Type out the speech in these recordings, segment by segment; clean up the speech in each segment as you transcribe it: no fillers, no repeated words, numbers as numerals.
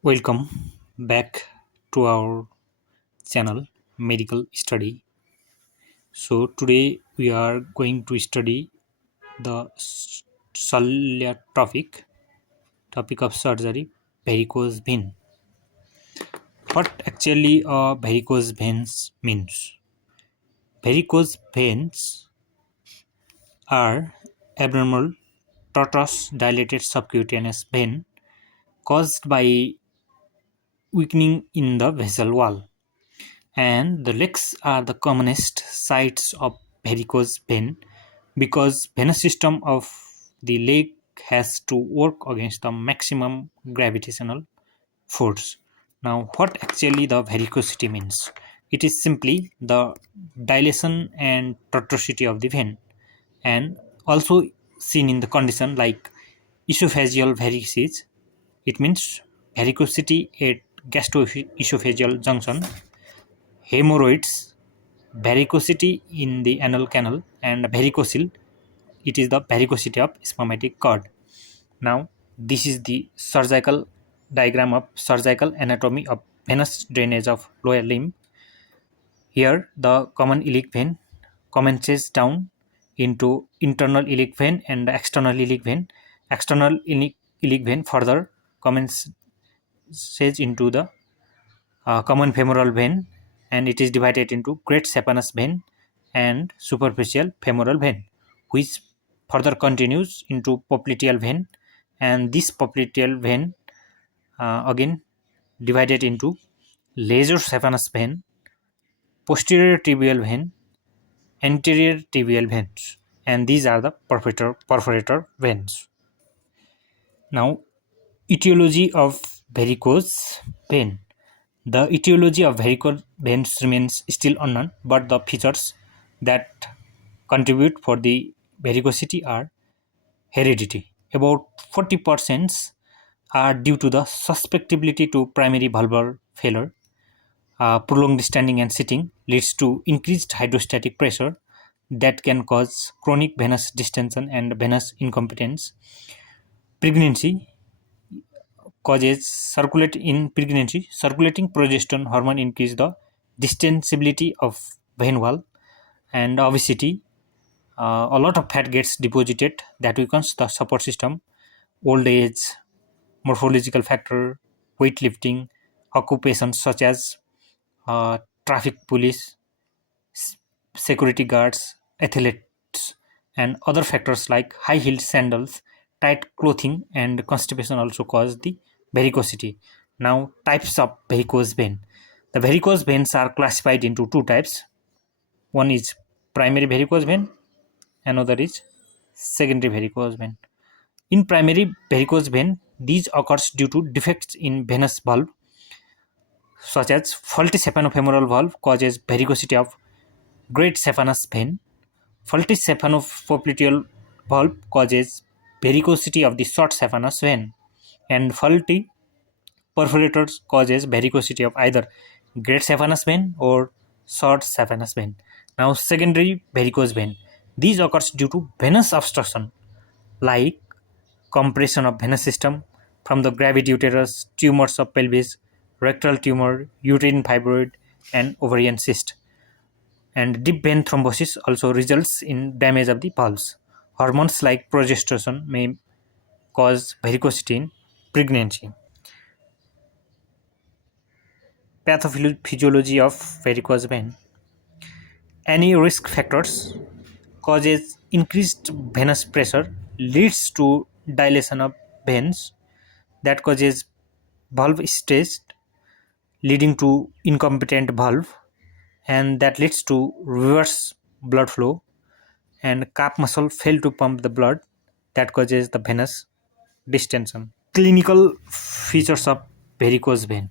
Welcome back to our channel Medical Study. So today we are going to study the cellular topic of surgery, varicose vein. What actually a varicose veins means? Varicose veins are abnormal tortuous dilated subcutaneous vein caused by weakening in the vessel wall, and the legs are the commonest sites of varicose vein because venous system of the leg has to work against the maximum gravitational force. Now, what actually the varicosity means? It is simply the dilation and tortuosity of the vein, and also seen in the condition like esophageal varices. It means varicosity at gastroesophageal junction, hemorrhoids, varicosity in the anal canal, and varicocele. It is the varicosity of spermatic cord. Now, this is the surgical diagram of surgical anatomy of venous drainage of lower limb. Here, the common iliac vein commences down into internal iliac vein and external iliac vein. External iliac vein further commences into the common femoral vein, and it is divided into great saphenous vein and superficial femoral vein, which further continues into popliteal vein, and this popliteal vein again divided into lesser saphenous vein, posterior tibial vein, anterior tibial veins, and these are the perforator veins. Now, etiology of varicose vein. The etiology of varicose veins remains still unknown, but the features that contribute for the varicosity are heredity. About 40% are due to the susceptibility to primary valvular failure. Prolonged standing and sitting leads to increased hydrostatic pressure that can cause chronic venous distension and venous incompetence. Pregnancy causes circulating progesterone hormone increase the distensibility of vein wall, and obesity, a lot of fat gets deposited that weakens the support system. Old age, morphological factor, weightlifting, occupations such as traffic police, security guards, athletes, and other factors like high heeled sandals, tight clothing, and constipation also cause the varicosity. Now, types of varicose vein. The varicose veins are classified into two types. One is primary varicose vein, another is secondary varicose vein. In primary varicose vein, these occurs due to defects in venous valve, such as faulty saphenofemoral valve causes varicosity of great saphenous vein. Faulty saphenopopliteal valve causes varicosity of the short saphenous vein, and faulty perforators causes varicosity of either great saphenous vein or short saphenous vein. Now, secondary varicose vein. These occurs due to venous obstruction like compression of venous system from the gravid uterus, tumors of pelvis, rectal tumor, uterine fibroid, and ovarian cyst. And deep vein thrombosis also results in damage of the valves. Hormones like progesterone may cause varicosity in pregnancy. Pathophysiology of varicose vein. Any risk factors causes increased venous pressure, leads to dilation of veins that causes valve stress, leading to incompetent valve, and that leads to reverse blood flow, and calf muscle fail to pump the blood that causes the venous distension. Clinical features of varicose vein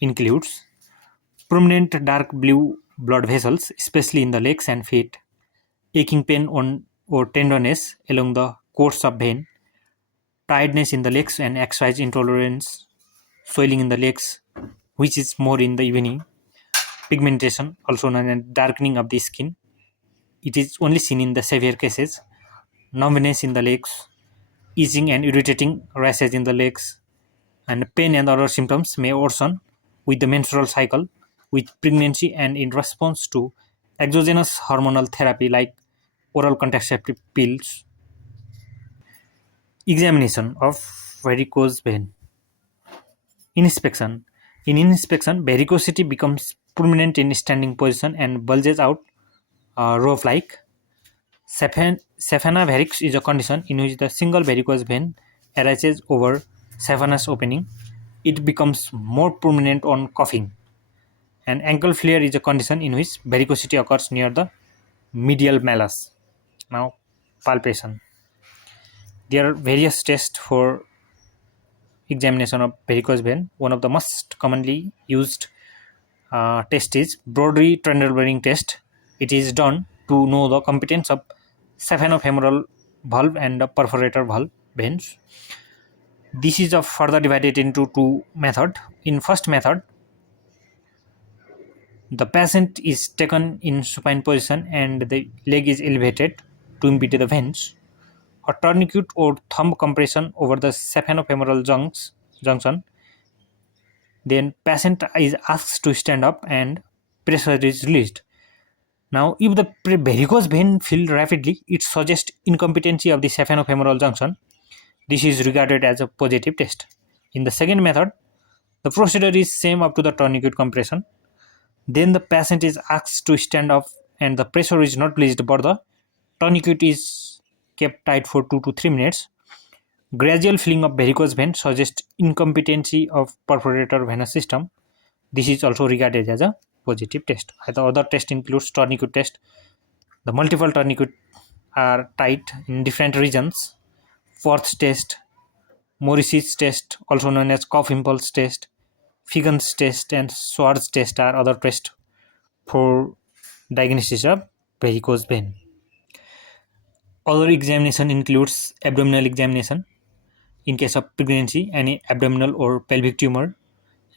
includes prominent dark blue blood vessels, especially in the legs and feet, aching pain on or tenderness along the course of vein, tiredness in the legs and exercise intolerance, swelling in the legs, which is more in the evening, pigmentation, also known as darkening of the skin. It is only seen in the severe cases, numbness in the legs, itching and irritating rashes in the legs, and pain and other symptoms may worsen with the menstrual cycle, with pregnancy, and in response to exogenous hormonal therapy like oral contraceptive pills. Examination of varicose vein. Inspection. In inspection, varicosity becomes prominent in standing position and bulges out rope-like. Saphana varix is a condition in which the single varicose vein arises over saphenous opening. It becomes more prominent on coughing. And ankle flare is a condition in which varicosity occurs near the medial malleus. Now, palpation. There are various tests for examination of varicose vein. One of the most commonly used test is Broadly Trendelenburg test. It is done to know the competence of saphenofemoral valve and the perforator valve veins. This is further divided into two methods. In first method, the patient is taken in supine position and the leg is elevated to impede the veins. A tourniquet or thumb compression over the saphenofemoral junction. Then patient is asked to stand up and pressure is released. Now, if the varicose vein fills rapidly, it suggests incompetency of the saphenofemoral junction. This is regarded as a positive test. In the second method, the procedure is same up to the tourniquet compression. Then the patient is asked to stand up and the pressure is not released, but the tourniquet is kept tight for 2 to 3 minutes. Gradual filling of varicose vein suggests incompetency of perforator venous system. This is also regarded as a positive test. The other test includes tourniquet test. The multiple tourniquet are tight in different regions. Fourth test, Morris's test, also known as cough impulse test, Figan's test, and Swartz test are other tests for diagnosis of varicose vein. Other examination includes abdominal examination in case of pregnancy, any abdominal or pelvic tumor,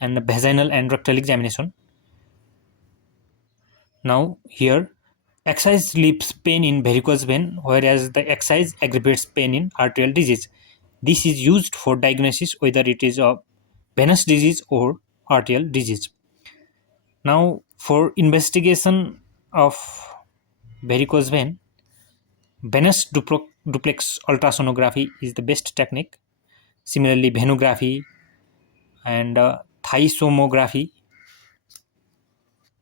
and vaginal and rectal examination. Now here, exercise relieves pain in varicose vein, whereas the exercise aggravates pain in arterial disease. This is used for diagnosis whether it is a venous disease or arterial disease. Now, for investigation of varicose vein, venous duplex ultrasonography is the best technique. Similarly, venography and thigh-somography.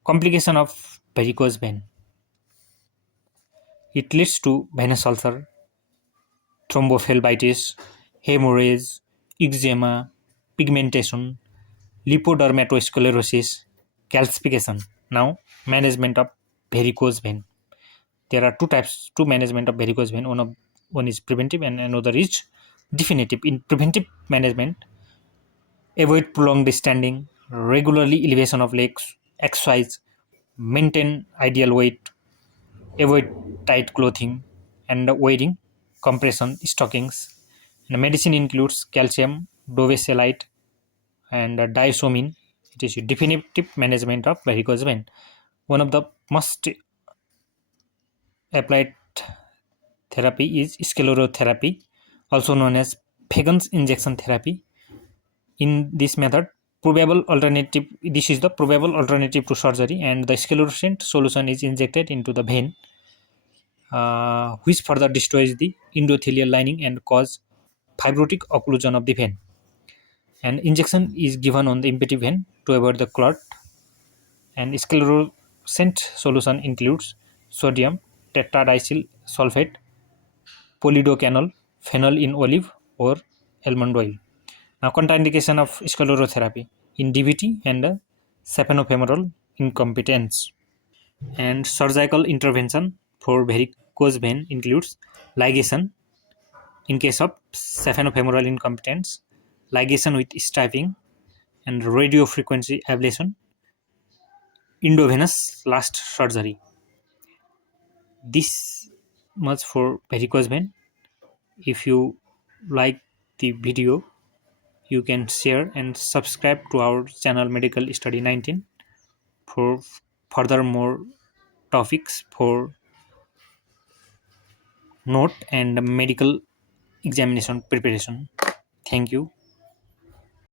Complication of varicose vein. It leads to venous ulcer, thrombophlebitis, hemorrhage, eczema, pigmentation, lipodermatosclerosis, calcification. Now, management of varicose vein. There are two management of varicose vein. One is preventive and another is definitive. In preventive management, avoid prolonged standing, regularly elevation of legs, exercise, maintain ideal weight, avoid tight clothing, and wearing compression stockings. And medicine includes calcium, dovaselite, and diazomin. It is a definitive management of varicose vein. One of the most applied therapy is sclerotherapy, also known as Fagan's injection therapy. In this method, this is the probable alternative to surgery, and the sclerosant solution is injected into the vein, which further destroys the endothelial lining and cause fibrotic occlusion of the vein. And injection is given on the impeded vein to avoid the clot. And sclerosant solution includes sodium tetradicyl sulfate, polidocanol, phenol in olive or almond oil. Now, contraindication of sclerotherapy in DVT and saphenofemoral incompetence. And surgical intervention for varicose vein includes ligation in case of saphenofemoral incompetence, ligation with striping, and radiofrequency ablation, endovenous last surgery. This much for varicose vein. If you like the video, you can share and subscribe to our channel Medical Study 19 for further more topics for note and medical examination preparation. Thank you.